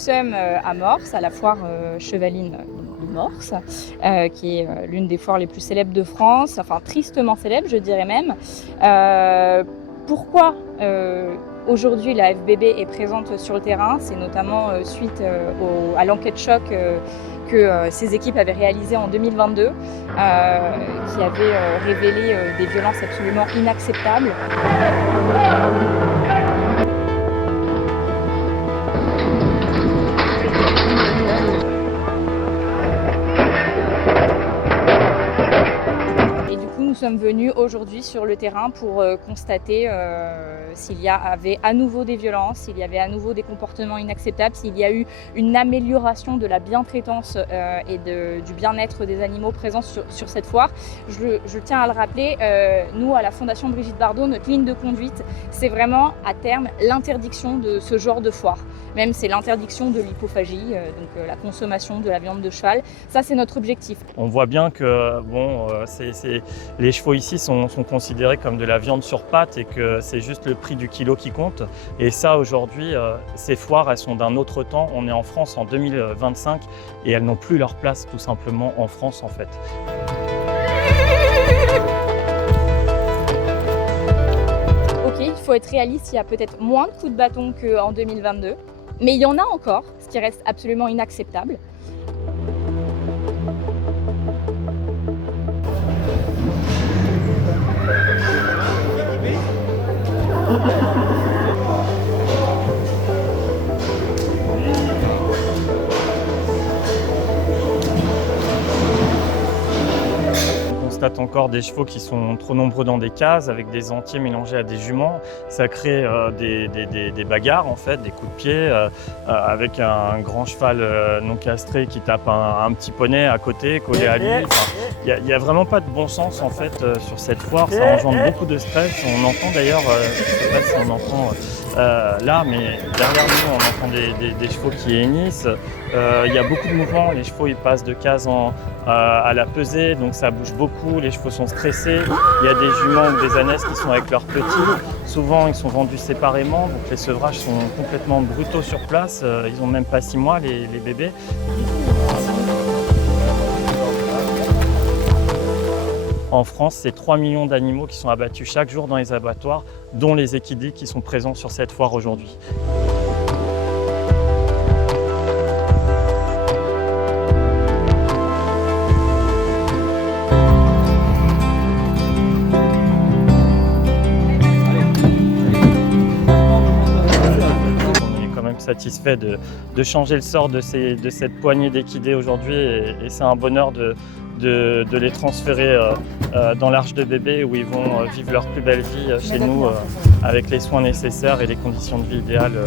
sommes à Morse, à la foire chevaline de Morse, qui est l'une des foires les plus célèbres de France, enfin tristement célèbre, je dirais même. Pourquoi aujourd'hui la FBB est présente sur le terrain? C'est notamment suite à l'enquête choc que ces équipes avaient réalisée en 2022, qui avait révélé des violences absolument inacceptables. Nous sommes venus aujourd'hui sur le terrain pour constater s'il y avait à nouveau des violences, s'il y avait à nouveau des comportements inacceptables, s'il y a eu une amélioration de la bientraitance et du bien-être des animaux présents sur cette foire. Je tiens à le rappeler, nous à la Fondation Brigitte Bardot, notre ligne de conduite, c'est vraiment à terme l'interdiction de ce genre de foire. Même c'est l'interdiction de l'hypophagie, donc la consommation de la viande de cheval. Ça, c'est notre objectif. On voit bien que les chevaux ici sont considérés comme de la viande sur pattes et que c'est juste le prix du kilo qui compte. Et ça, aujourd'hui, ces foires, elles sont d'un autre temps. On est en France en 2025 et elles n'ont plus leur place tout simplement en France en fait. Ok, il faut être réaliste, il y a peut-être moins de coups de bâton qu'en 2022, mais il y en a encore, ce qui reste absolument inacceptable. On constate encore des chevaux qui sont trop nombreux dans des cases avec des entiers mélangés à des juments. Ça crée des bagarres en fait, des coups de pied avec un grand cheval non castré qui tape un petit poney à côté, collé à lui. Il n'y a vraiment pas de bon sens en fait sur cette foire. Ça engendre beaucoup de stress. On entend d'ailleurs, je ne sais pas si on entend là, mais derrière nous on entend des chevaux qui hennissent. Il y a beaucoup de mouvements. Les chevaux ils passent de case à la pesée, donc ça bouge beaucoup. Les chevaux sont stressés. Il y a des juments ou des ânesses qui sont avec leurs petits. Souvent, ils sont vendus séparément, donc les sevrages sont complètement brutaux sur place. Ils n'ont même pas 6 mois, les bébés. En France, c'est 3 millions d'animaux qui sont abattus chaque jour dans les abattoirs, dont les équidés qui sont présents sur cette foire aujourd'hui. Satisfait de changer le sort de cette poignée d'équidés aujourd'hui et c'est un bonheur de les transférer dans l'Arche de Bébé où ils vont vivre leur plus belle vie chez nous avec les soins nécessaires et les conditions de vie idéales